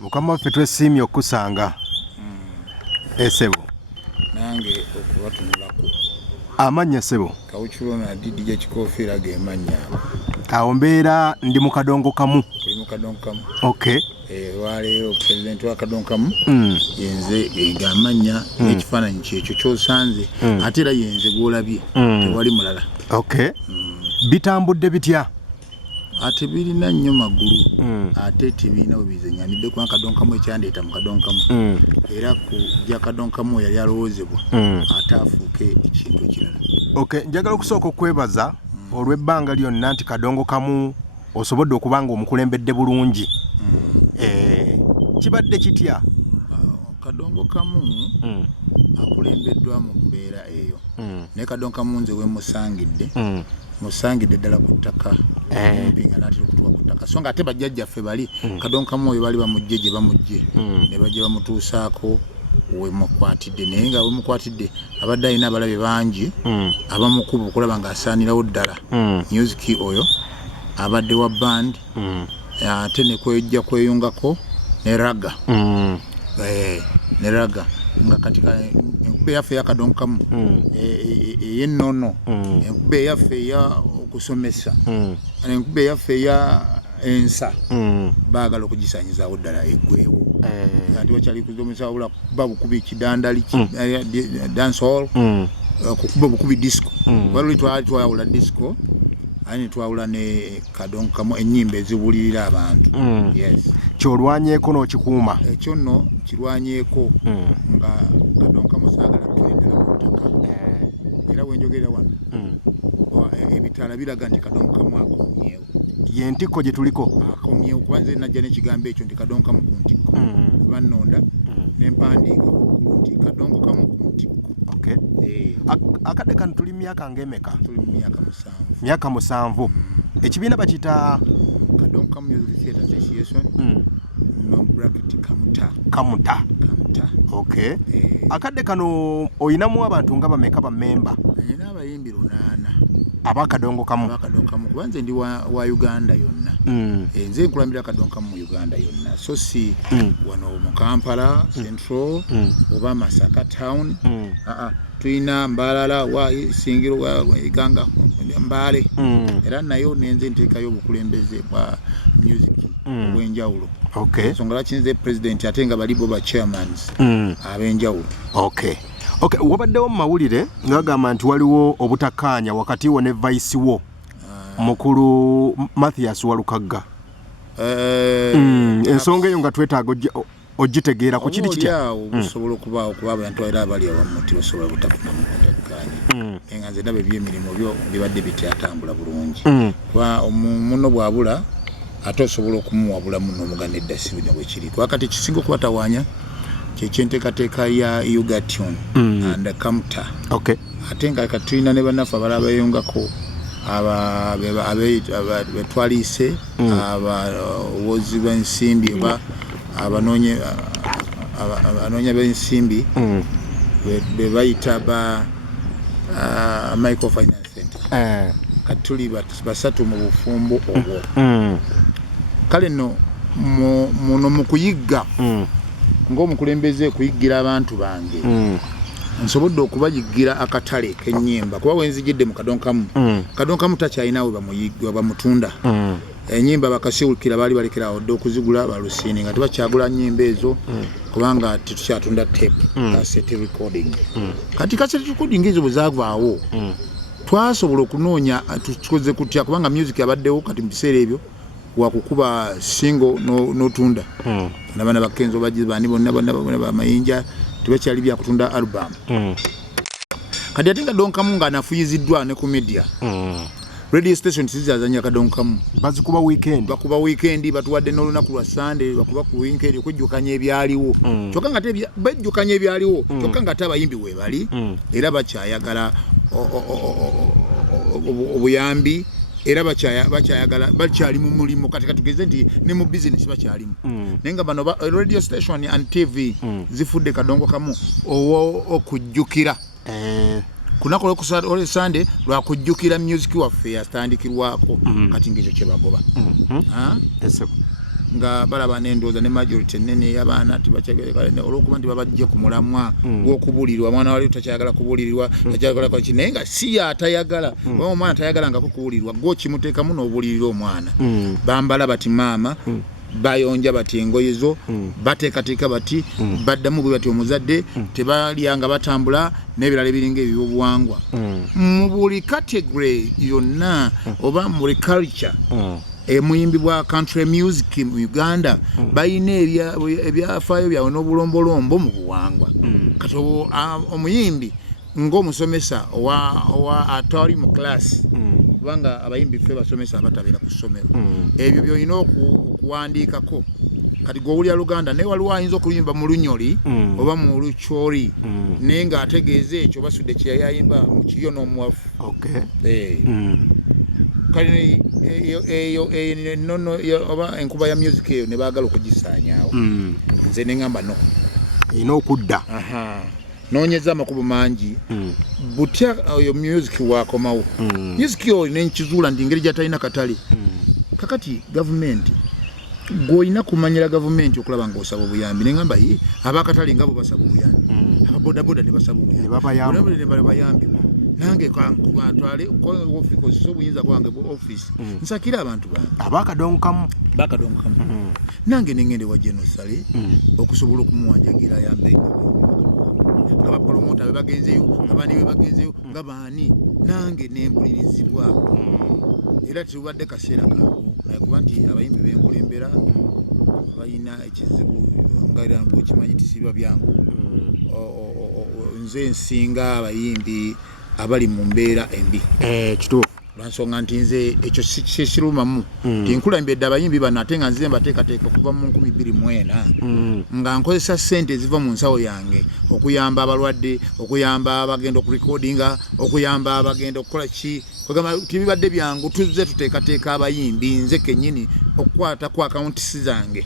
Mukama waffe twesiimye okusanga. Sebo. Nange okubatunulako. Amannya Sebo. Kawukirulo na DJ Kikofiira ge mannya. Awo mbeera ndi mu Kadongokamu. Tuli mu Kadongokamu. Okay. Waleero President wa Kadongokamu. Yenze ga mannya n'ekifaananyi kyekyo ky'osanze ate era yenze gw'olabye tewali mulala. Okay. Bitambudde bitya? Ate birina nnyo magulu ate tebirina we bizenyamidde kuba Kadongokamu ekyandeeta mu Kadongokamu era ku ja Kadongokamu yali alowoozebwa ate afuuke ekintu ekirala. Okay, njagala okusooka okwebaza olw'ebbanga lyonna nti Kadongokamu osobodde okuba nga omukulembedde bulungi. Kibadde kitya? Kadongokamu akulembeddwa mu mbeera eyo naye Kadongokamu nze we musangidde ddala ku ttaka mpinga n'atera okutuuka ku ttaka so nga ate bajjajjaffe bali Kadongokamu oyo bali bamugye gye bamugye ne bajja bamutuusaako we mukwatidde naye nga we mukwatidde abadde alina abalabe bangi abamukuba okulaba ng'asaanirawo ddala music oyo abadde wa band ate ne kwejja kweyungako ne raga nga katika enkube yaffe ya Kadongokamu ey'ennono enkube yaffe ya okusomesa enkube yaffe ya ensa baagala okugisaanyizaawo ddala eggweewo nti wakyali kuzomesa wabula kuba bukubi kidandali dancehall kukuba bukubi disco wali twawula disco aye ne twawula ne Kadongokamu ennyimba ezibuulirira abantu. Yes. Kyolwanyeeko n'okikuuma? Ekyo nno kirwanyeeko nga Kadongokamu saagala kutwendera ku ttaka era wenjogerera wano ebitaala biraga nti Kadongokamu akomyewo. Ye ntikko gye tuliko? Akomyewo kuba nze najja n'ekigambo ekyo nti Kadongokamu ku ntikko bannonda nempandiika waggulu nti Kadongokamu ku ntikko. Okay. Akadde kano tuli myaka ng'emeka? Tuli myaka 7. Myaka 7. Ekibiina bakiyita Kadongokamu Music Theatre Association. No bracket Kamuta. Okay. Akadde kano oyinamu abantu nga bameka ba member? Nina abayimbi 8. Aba Kadongokamu? Aba Kadongokamu kuba nze ndi wa Uganda yonna. Nze nkulambira Kadongokamu mu Uganda yonna. So si wano mu Kampala Central oba Masaka Town. Tuyina Mbalala wa Singiro wa Iganga Mbale. Era nayo nenze nteekayo obukulembeze bwa music obw'enjawulo. Okay. Ensonga lwaki nze President ate nga bali bo ba chairmans ab'enjawulo. Okay. Okay, wabaddewo mu mawulire ng'agamba nti waliwo obutakkaanya wakati wo ne vice wo mukulu Mathias Walukagga. Ensonga eyo nga twetaaga ogitegeera ku kiri kitya? Okusobola okubaawo kuba abantu era abali awamu tibasobola butafuna mu butakkaanya. Nga nze ndaba ebyemirimu byo bibadde bityatambula bulungi. Kuba muno bwabula ate osobola okumuwabula muno omugana edda si bino bwe kiri. Wakati kisinga okubatawaanya kyekyenteekateeka ya UGTUNES and Kamuta. Okay. Ate nga katulina ne bannaffe abalala bayungako betwaliise abawozi b'ensimbi oba abanoonya b'ensimbi be bayita ba microfinance center. Katuli basatu mu bufumbo obwo. Kale nno muno mu kuyigga ng'omukulembeze kuyiggira abantu bange nsobodde okubayiggira akatale k'ennyimba kuba wenzijidde mu Kadongokamu. Kadongokamu takyalinawe bamutunda. Ennyimba bakasiwulukira baali balekerawo dde okuzigula balusiini nga tebakyagula nnyimba ezo kubanga tetukyatunda tape cassette recording. Kati cassette recording ezo bwe zaavaawo twasobola okunoonya tukoze kutya kubanga music abaddewo kati mu biseera ebyo wakukuba single n'otunda. N'abaana bakenzo bagibani bonna bamayinja tebakyali bya kutunda album. Kati ate Kadongokamu nga anafuyiziddwa ne ku media. Radio station zizazanya Kadongokamu. Bakuba weekend batuwadde n'olunaku lwa Sunday bakuba ku weekend okujjukanya ebyaliwo. Kyokka nga bajjukanya ebyaliwo kyokka nga ate abayimbi we bali era bakyayagala obuyambi era bakyayagala bakyali mu mulimu kati tugeze nti ne mu business bakyalimu. Naye nga bano radio station and TV zifudde Kadongokamu okujjukira kunako olwe Sunday lwa kujjukira music waffe yatandikirwako kati ng'ekyo kye bagoba. nga balaba n'endooza ne majority ennene y'abaana tibakyagala olw'okuba nti babajje ku mulamwa gw'okubulirwa mwana wali takyagala kubulirwa takyagala kwaki naye nga si atayagala oba omwana tayagalangako kubulirwa gwo kimuteekamu n'obulirira omwana bambala bati maama bayonja bati engoye zo bateekateeka bati baddamu bwe bati omuzadde tebalyanga batambula n'ebirala ebiringa ebyobuwangwa mu buli category yonna oba muri culture emuyimbi bwa country music mu Uganda bayina ebyafaayo byabwe n'obulombolombo mu buwangwa kati omuyimbi ng'omusomesa atali mu class kubanga abayimbi ffe basomesa abatabeera ku ssomero ebyo byolina okuwandiikako kati gweowulira Luganda naye waliwo ayinza okuyimba mu Lunyoli oba mu Lukyoli naye ng'ategeeza ekyo basudde kyeyayimba mu kiryo n'omuwafu kale eyo nono oba enkuba ya music eyo ne baagala okugisaanyaawo nze ne ngamba no erina okudda noonyeza amakubo mangi butya oyo music wakomawo music oyo nenkizuula ndi ngeri gyatalina katale kakati gavumenti gwoyina kumanyira gavumenti okulaba ng'osaba obuyambi nengamba ye abakatale nga bo basaba obuyambi ababodaboda ne basaba obuyambi ne babayambibwa nange twale office obuyinza kwange office nsakira abantu bange abakadongokamu nange nengende wa Jenosale okusobola okumuwanjagira yambe abapromota bebagenzeyo abani bebagenzeyo ngabaani nange nembulirizibwa era tubadde kaseera kangu kuba nti abayimbi benkulembera bayina ekizibu ngaira ngo kimanyi tisiba byangu nze nsinga abayimbi abali mu mbeera embi kituufu lwansonga nti nze ekyo sikirumamu tinkulembedde abayimbi bano ate nga nze mbateekateeka okuva mu 2024 nga nkozesa ssente eziva mu nsawo yange okuyamba abalwadde okuyamba abagenda okurekodinga okuyamba abagenda okukola ki kugamba tibibadde byangu tuzze tuteekateeka abayimbi nze kennyini okukwata ku akawuntisi zange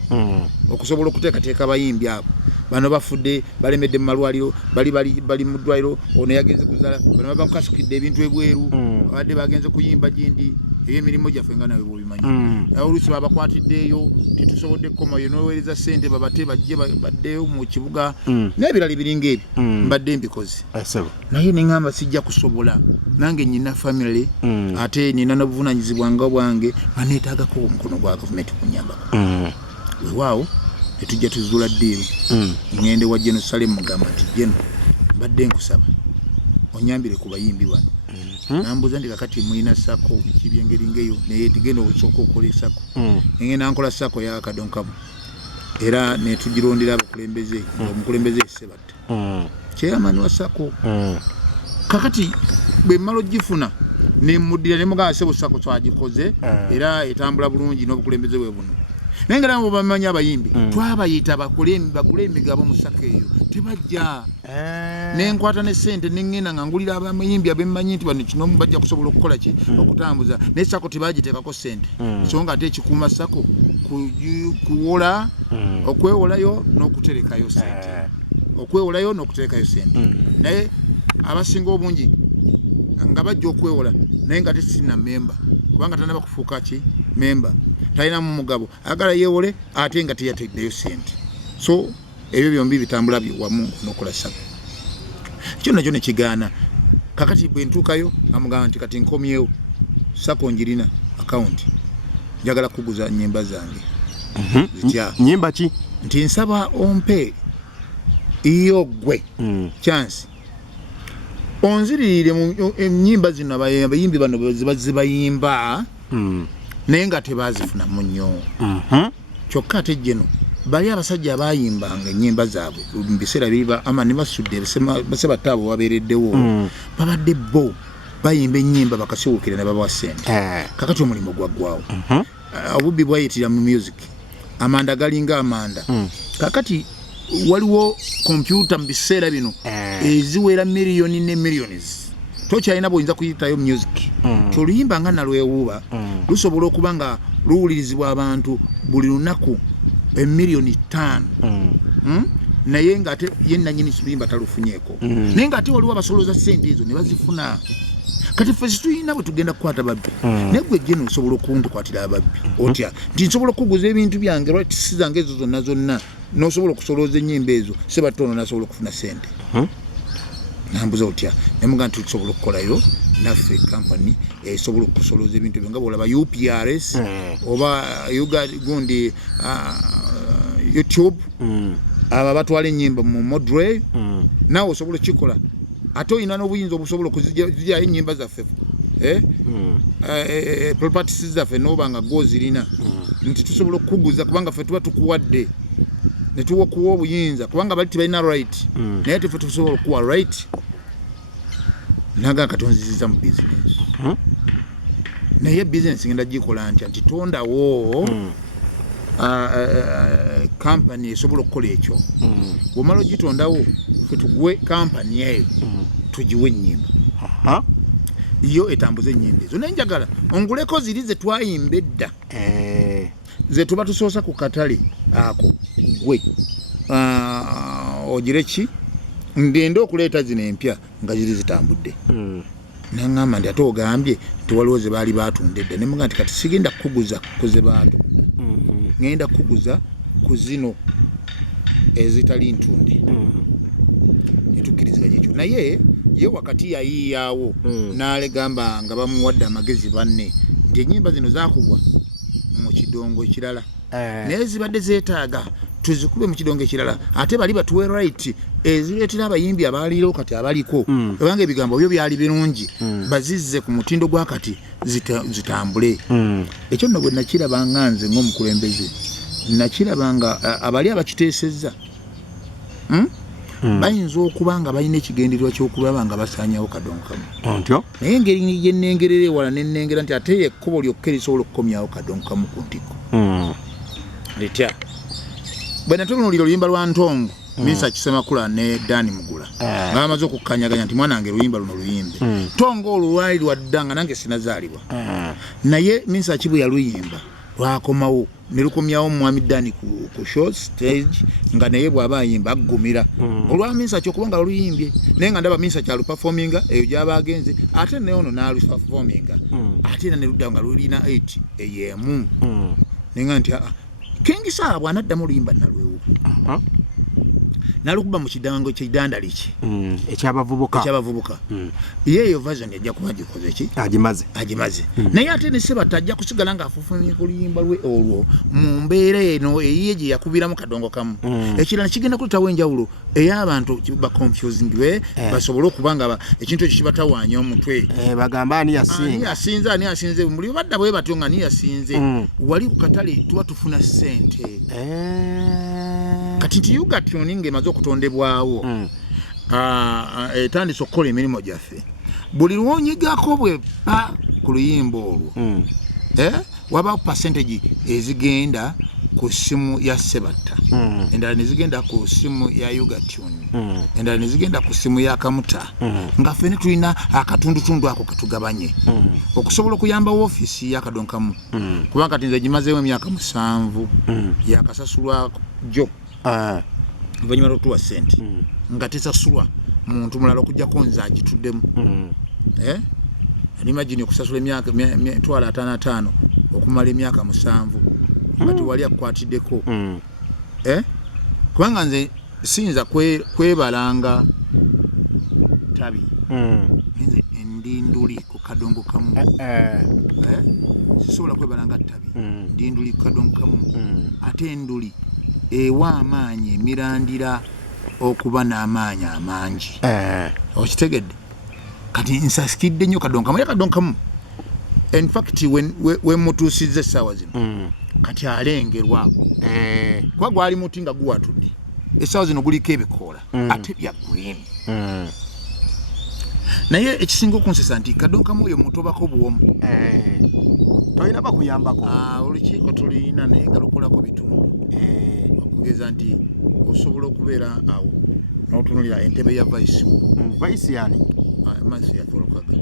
okusobola okuteekateeka abayimbi abo bano bafudde balemedde mu malwaliro bali mu ddwaliro ono yagenze kuzala bano baba kukasukidde ebintu ebweru abadde bagenze kuyimba gindi ebyemirimu gyaffe nga nawe bwobimanyi oluusi babakwatiddeeyo titusobodde kukomayo n'oweereza ssente babate bajje baddeyo mu kibuga n'ebirala ebiringa ebyo mbadde mbikoze naye neŋŋamba sijja kusobola nange nyina family ate nina n'obuvunaanyizibwa nga bwange baneetaagako omukono gwa gavumenti kunyambako weewaawo netujja tuzuula ddiiru ngende wa Jerusalem mugamba nti jeno mbadde nkusaba onyambire ku bayimbi bano nambuza ndi kakati mulina sako biki byengeri ngeyo naye tigenda osooka okola sako ngenda nkola sako ya Kadongokamu era netugirondera abakulembeze omukulembeze Sebatta chairman wa sako kakati bwe malo gifuna nemuddira nemugaa sebo sako twagikoze era etambula bulungi n'obukulembeze bwe buno nengera ngo bamanya abayimbi twabayita bakulembi gabo musaka eyo tebajja nenkwata ne sente nengena ngangulira abayimbi abemanyi nti bano kino bajja kusobola okukola ki okutambuza nesako tebagiteekako sente so nga ate ekikuuma sako kuwola okwewolayo n'okuterekayo sente okwewolayo n'okuterekayo sente naye abasinga obungi nga bajja okwewola naye nga tesina memba kubanga tanaba kufuuka ki memba talina mu mugabo agala yewole ate nga teyateddeyo sente so ebyo byombi bitambula wamu n'okola sako kyonna kyonna kigaana kakati bwe ntuukayo amugamba nti kati nkomyewo sako njirina akawunti njagala kuguza nyimba zange zitya nyimba ki nti nsaba ompe iyo gwe chance onziririre mu nyimba zino abayimbi bano zibayimba naye nga tebazifunamu nnyo kyokka ate jeno bali abasajja abayimbanga ennyimba zaabwe mu biseera biba ama ne basudde Sebatta abo wabeereddewo babadde bo bayimba ennyimba bakasiwukira ne babawa ssente kakati omulimu gwaggwawo obubbi bwayitira mu music amanda galinga amanda kakati waliwo kompyuta mu biseera bino eziwera miliyoni ne millions tokyalina bw'oyinza kuyitayo music toluyimba nga nalwewuuba lusobola okuba nga luwulirizibwa abantu buli lunaku emiliyoni 5 naye ng'ate ye nannyini luyimba talufunyeeko naye ng'ate waliwo abasoloza ssente ezo ne bazifuna kati ffe situyina bwe tugenda kukwata babbi naye gwe jeno osobola okuntukwatira ababbi otya nti nsobola okuguza ebintu byange rights zange ezo zonna n'osobola okusolooza ennyimba ezo sebatono nasobola okufuna ssente nambuza otya nemuga nti tusobola okukolayo naffe kampani esobola okusolooza ebintu ebyo nga bwolaba UPRS oba gundi YouTube aba batwala ennyimba mu Modre naawe osobola okukikola ate olina n'obuyinza obusobola okuzijjayo ennyimba zaffe properties zaffe n'oba nga gozirina nti tusobola okukuguza kubanga ffe tuba tukuwadde ne tuwa obuyinza kubanga bali tibalina right naye tuffe tusobola okuwa right naga katonziziza mu business naye business ngenda gikola ntya nti tondawo company esobola okukola ekyo bwomala ogitondawo ffe tuguwe company eyo tugiwe ennyimba yo etambuza ennyimba ezo naye njagala onguleko ziri ze twayimba edda ze tuba tusoosa ku katale ako gwe ogire ki ngende okuleeta zino empya nga ziri zitambudde naŋŋamba nti ate ogambye nti waliwo ze baali baatunda edda nemuga nti kati sigenda kukuguza ku ze baatunda ngenda kukuguza ku zino ezitali ntunde netukkiriziganya ekyo naye ye wakati yayiiyaawo n'alegamba nga bamuwadde amagezi banne nti ennyimba zino zaakubwa mu kidongo ekirala naye zibadde zeetaaga tuzikube mu kidongo ekirala ate bali batuwe right ezireetera abayimbi abaaliiro kati abaliko kubanga ebigambo byo byali birungi bazizze ku mutindo gwa kati zitambule ekyo nno bwe nakirabanga nze ng'omukulembeze nakirabanga abali abakiteesezza bayinza okuba nga balina ekigendererwa ky'okulaba nga basaanyawo Kadongokamu naye engeri gye nnengerera ewala nennengera nti ate ekkubo lyokka erisobola okukomyawo Kadongokamu ku ntiko litya bwe natunuulira oluyimba lwa Ntongo Misa Kisemakula ne Dani Mugula nga bamaze okukkanyaganya nti mwana wange oluyimba luno luyimbe Ntongo olwo lwali lwadda nga nange sinazaalibwa naye Misa Kibu yaluyimba lwakomawo ne lukomyawo Mwami Dani ku show stage nga naye bw'aba ayimba aggumira olwa Misa Kyo kubanga luyimbye naye nga ndaba Misa Kyalu performinga eyo gy'aba agenze ate naye ono n'alu performinga ate era ne ludda nga lulina 8 eyemu nenga nti Kengi Saala bw'anaddamu oluyimba nalwewo nalukuba mu kidango kidandali ki ekyabavubuka yeeyo version yajja kuba gikoze ki agimaze naye ate ne Sebata ajja kusigala ng'afufumye ku luyimba lwe olwo mu mbeera eno eyiye gye yakubiramu Kadongokamu ekirala kigenda kuletawo enjawulo ey'abantu baconfusing basobole okuba nga ekintu ekyo kibatawaanya omutwe bagamba ani yasinze muli badda bwe batyo nga ani yasinze wali ku katale tuba tufuna ssente kati nti UGTUNES ng'emaze okutondebwawo etandise okukola emirimu gyaffe buli lwonyigako bwe pa ku luyimba olwo wabaawo percentage ezigenda ku ssimu ya Sebata endala ne zigenda ku ssimu ya UGTUNES endala ne zigenda ku ssimu ya Kamuta nga ffene tulina akatundutundu ako katugabanye okusobola okuyamba woofiisi ya Kadongokamu kubanga kati nze gimazeewo emyaka 7 yakasasulwa gyo oluvannyuma lw'otuwa ssente nga tesasulwa muntu mulala okuggyako nze agituddemu imagine okusasula emyaka 55 okumala emyaka 7 nga tewali akukwatiddeko kubanga nze siyinza kwebalanga tabi nze ndinduli ku Kadongokamu sisobola kwebalanga tabi ndinduli ku Kadongokamu ate nduli ewa amaanyi emirandira okuba n'amaanyi amangi okitegedde kati nsasikidde nnyo Kadongokamu in fact when mutuusizza essaawa zino kati alengerwa kuba gwali muti nga guwatudde essaawa zino guliko ebikoola ate bya green naye ekisinga okunsesa nti Kadongokamu oyo mutobako buwomu tolina bakuyambako olukiiko tulina naye nga lukolako bitundu okugeza nti osobola okubeera awo n'otunulira entebe ya vice yani Masi yatolokaga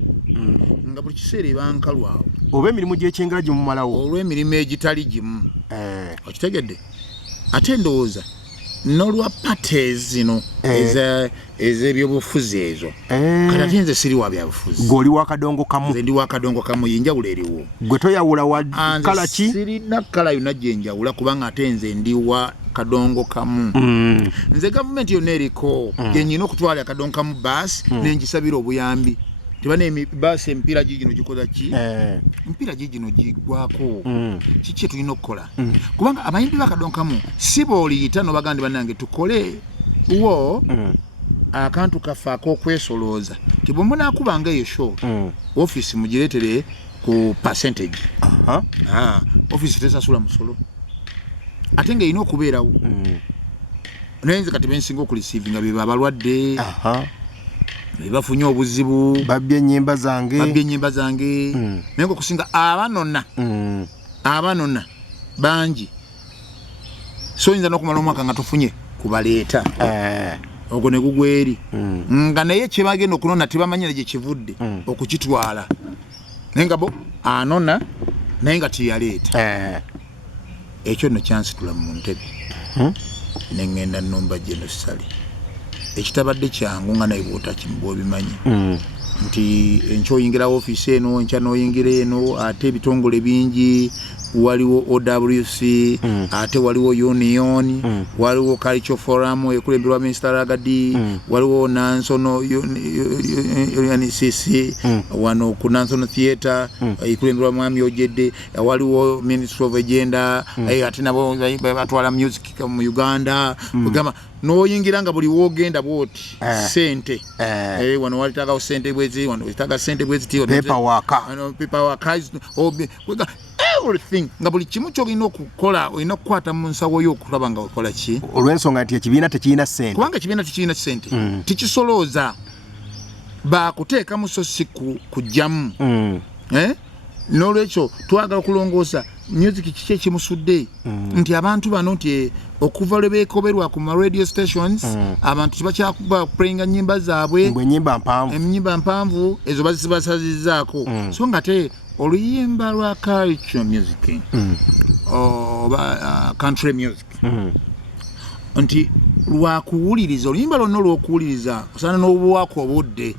nga buli kiseera ebankalu awo oba emirimu gy'ekyengera gye mumalawo olw'emirimu egitali gimu okitegedde ate ndowooza nolwa parties zino ez'ebyobufuzi ezo kati ate nze siri wa byabufuzi goli wa Kadongokamu nze ndi wa Kadongokamu yenjawulo eriwo gwe toyawula wa kala ki sirina kala yonna gyenjawula kubanga ate nze ndi wa Kadongokamu nze gavumenti yonna eriko yenyina okutwala Kadongokamu baasi nengisabira obuyambi tebane baasi emipira gino gikola ki emipira gino gigwako kiki tulina okukola kubanga abayimbi ba Kadongokamu si booliyita nobagandi bannange tukole wo akantu kafa ak'okwesolooza tibwe munaakubanga eyo show office mugireetere ku percentage office tesasula musolo ate ng'erina okubeerawo naye nze kati bensinga okulisiivinga beba abalwadde bebafunye obuzibu babbye ennyimba zange naye ngaokusinga abanona bangi so oyinza n'okumala omwaka nga tofunye kubaleeta ogwo ne gugweri nga naye kyebagenda okunona tebamanyira gye kivudde okukitwala naye nga bo anona naye nga tiyaleeta ekyo nno kyansitula mu ntebe neŋŋenda nnumba gye sale ekitabadde kyangu nga naye bwobimanyi nti enkya oyingira ofiisi eno enkya n'oyingira eno ate ebitongole bingi waliwo OWC ate waliwo Union waliwo Cultural Forum ekulemberwa Mr. Ragadi waliwo Nansono UNCC wano ku Nansono Theatre ekulemberwa Mwami Ogedde waliwo Ministry of Agenda ate nabo batwala music mu Uganda kugamba noyingira nga buli wogenda bwoti sente wano walitagawo sente bwezi wano witaga sente bwezi paperwork everything nga buli kimu kyolina okukola olina okukwata mu nsawo yo okulaba nga okola ki olw'ensonga nti ekibiina tekirina ssente kubanga ekibiina tekirina ssente tikisolooza bakuteeka muso si kujjamu n'olwekyo twagala okulongoosa music kiki ekimusudde nti abantu bano nti okuva lwe beekoberwa ku ma radio stations abantu tibakyakuba kuplayinga nnyimba zaabwe ennyimba mpanvu ezo bazibasazizzaako so nga te oluyimba lwa culture music oba country music nti lwakuwuliriza oluyimba lwonna olw'okuwuliriza osaana n'obuwaako obudde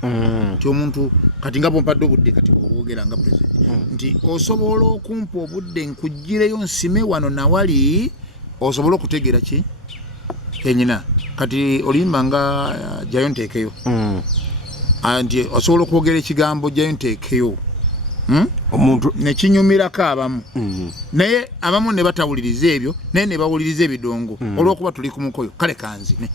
nti omuntu kati nga bompadde obudde kati obwogera nga president nti osobola okumpa obudde nkuggireyo nsime wano nawali osobola okutegeera ki kenyina kati oluyimba nga jayo nteekeyo nti osobola okwogera ekigambo jayo nteekeyo omuntu nekinyumirako abamu naye abamu ne batawuliriza ebyo naye ne bawuliriza ebidongo olw'okuba tuli ku mukoyo kale kanzine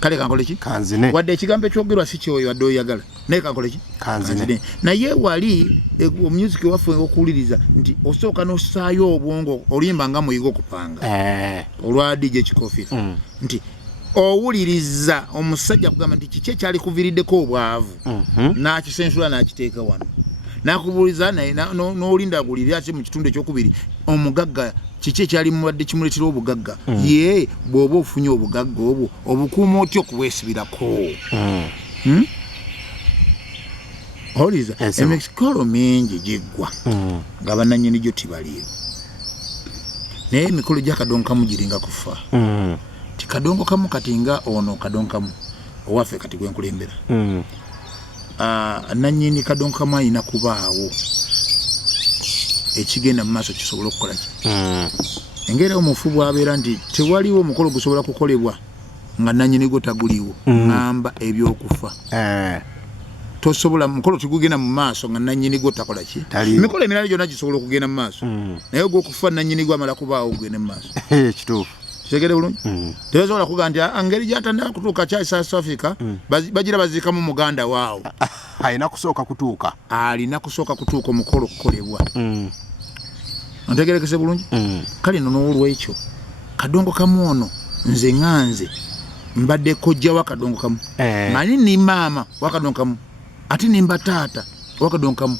kale kankole ki kanzine wadde ekigambo ekyogerwa si kyoyo wadde oyagala naye kankole ki kanzine naye wali omumusiki waffe okuwuliriza nti osooka n'ossaayo obwongo oluyimba nga muyiga okupanga olwa DJ KIKOFIIRA nti owuliriza omusajja kugamba nti kiki ekyali kuviriddeko obwavu n'akisensula n'akiteeka wano nakubuliza naye n'olinda gulira ate mu kitundu ekyokubiri omugagga kiki ekyali mubadde kimuletera obugagga ye bw'oba ofunye obugagga obwo obukuuma otya okubwesibirako oliza emikolo mingi giggwa nga bannannyini gyo tibaliiwo naye emikolo gya Kadongokamu giringa kufa ti Kadongokamu kati nga ono Kadongokamu owaffe kati gwenkulembera nannyini Kadongokamu alina kubaawo ekigenda mu maaso kisobola okukola ki engeri omufu bw'abeera nti tewaliwo omukolo gusobola kukolebwa nga nannyini gwo taguliiwo ŋŋamba ebyokufa tosobola mukolo tigugenda mu maaso nga nannyini gwo takola ki emikolo emirala gyonna gisobola okugenda mu maaso naye ogwokufa nannyini gwo amala kubaawo ogende mu maaso kituufu kitegere bulungi tebasobola kuga nti engeri gyatandika kutuuka kya South Africa bagira baziikamu muganda waawo alina kusooka kutuuka omukolo okukolebwa ontegerekese bulungi kale no n'olwekyo Kadongokamu ono nze ŋŋanze mbadde kojja wa Kadongokamu ng'ani ni maama wa Kadongokamu ate nimba taata wa Kadongokamu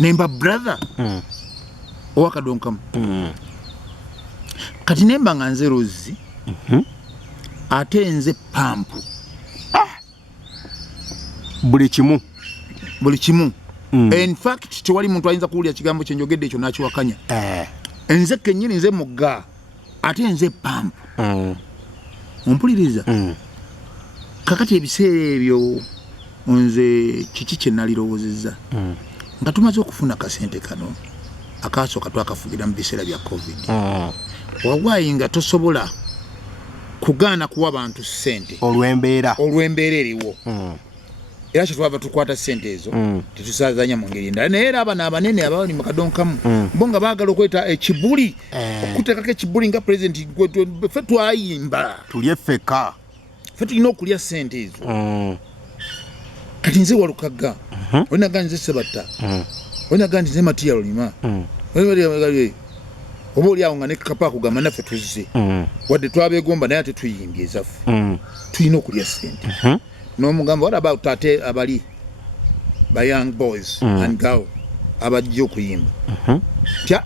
nemba brother owa Kadongokamu kati nemba nga nze Rozi ate nze pampu buli kimu in fact tewali muntu ayinza kuwulira kigambo kye njogedde ekyo n'akiwakanya nze kennyini nze mugga ate nze pampu ompuliriza kakati ebiseera ebyo nze kiki kye nalirowoozezza nga tumaze okufuna kasente kano akasooka twakafugira mu biseera bya covid wawaayi nga tosobola kugaana kuwa bantu ssente olw'embeera eriwo era kyetwava tukwata ssente ezo tetusaazanya mu ngeri endala naye era abana abanene abali mu Kadongokamu bo nga baagala okweta ekibuli okuteekako ekibuli nga president ffe twayimba tulye ffeka ffe tulina okulya ssente ezo kati nze Walukagga olinaga nze Sebatta olinaga nze Matiyalo Lima oba oli awo nga ne Kapa akugamba naffe tuzze wadde twabegomba naye ate tuyimbye ezaffe tulina okulya ssente n'omugamba what about ate abali ba young boys and girl abajja okuyimba tya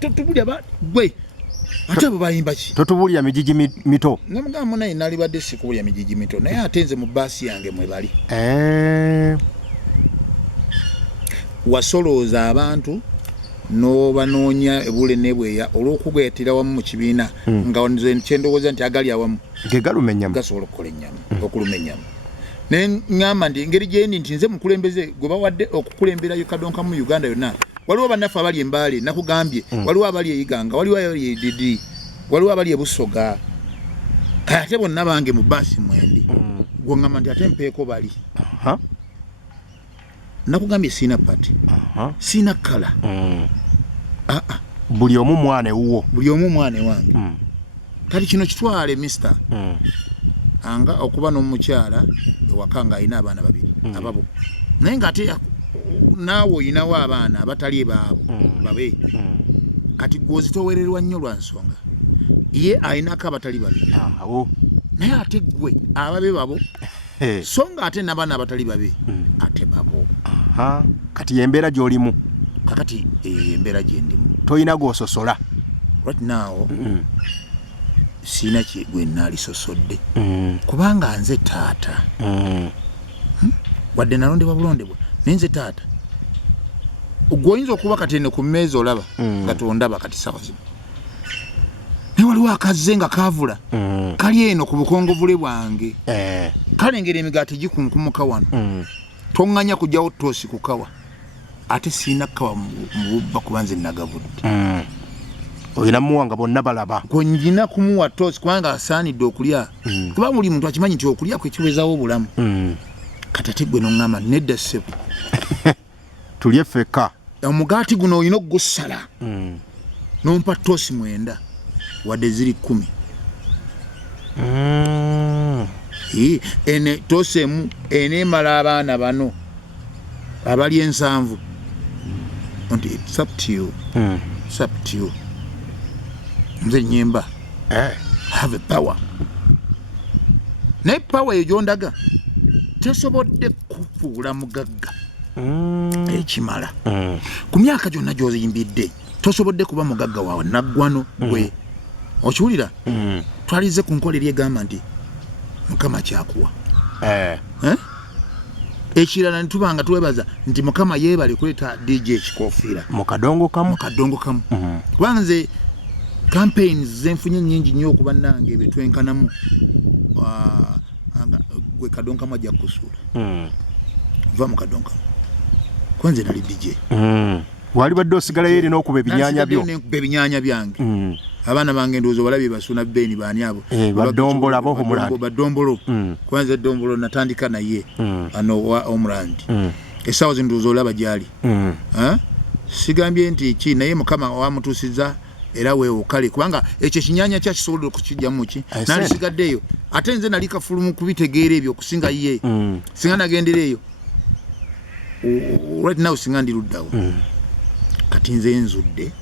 totubulya gwe ate abo bayimba ki totubulya mijiji mito n'omugamba naye nalibadde sikubulya mijiji mito naye ate nze mu baasi yange mwe bali wasolooza abantu n'obanoonya ebule nebweya olw'okugayatira wamu mu kibiina nga nze kyendowooza nti agali awamu gegalumenyamu gasobola okukola ennyama okuluma ennyama neŋŋamba nti engeri gyendi nti nze mukulembeze gwe bawadde okukulembera Kadongokamu Uganda yonna waliwo bannaffe abali embaale nakugambye waliwo abali eyiganga waliwo abali edidi waliwo abali ebusoga ate bonna bange mu baasi mwendi gweŋŋamba nti ate mpeeko bali nakugambye siina pati siina kala buli omu mwane wuwo buli omu mwane wange kati kino kitwale mister anga okuba n'omukyala ewaka nga alina abaana babiri ababo naye ng'ate naawe olinawo abaana abatali baabo babe kati gwozitowererwa nnyo lwa nsonga ye alinako abatali babiri naye ate gwe ababe babo so nga ate n'abaana abatali babe ate babo kati yembeera gy'olimu kakati embeera gye ndimu toyina gw'ososola right now siina gwe naalisosodde kubanga nze taata wadde nalondebwa bulondebwa naye nze taata gweoyinza okuba kati eno ku mmeezi olaba nga tondaba kati sawa zino naye waliwo akazze nga kaavula kali eno ku bukongovule bwange kalengera emigaati gikunkumuka wano toŋŋanya kujjawo toosi ku kawa ate siina kawa mu bubba kuba nze nagavudde olina muwanga bonna balaba gonjina kumuwa toosi kubanga asaanidde okulya kuba buli muntu akimanyi nti okulya kwe kiwezawo obulamu kati ate gwe noŋŋamba nedda ssebo tulye ffeka omugaati guno olina okugusala nompa toosi 9 wadde ziri 10 ene toosi emu eneemala abaana bano abali 7 nti it's up to you it's up to you nze nyimba have a power naye power eyo gyondaga tesobodde kufuula mugagga ekimala ku myaka gyonna gy'oyimbidde tosobodde kuba mugagga waawe naggwano gwe okiwulira twalize ku nkola eri egamba nti Mukama kyakuwa ekirala nitubanga twebaza nti Mukama yeebale kuleeta DJ Kikofiira mu Kadongokamu kubanga nze campaigns zenfunye nnyingi nnyo okuba nange betwenkanamu gwe Kadongokamu ajja kusuula va mu Kadongokamu kwanze nali DJ wali badde osigalayo eri n'okuba ebinyaanya byange abaana bange ndowooza balabye basuna beni baani abo badombola abo omulandi badombolo kwanza dombolo natandika naye ano wa omulandi essaawa zindowooza olaba gyali sigambye nti ki naye Mukama wamutuusizza era weewukale kubanga ekyo ekinyaanya kyakisobola okukijjamu ki nalisigaddeeyo ate nze nali kafulumu kubitegeera ebyo okusinga ye singa nagendera eyo right now singa ndi luddawo kati nze nzudde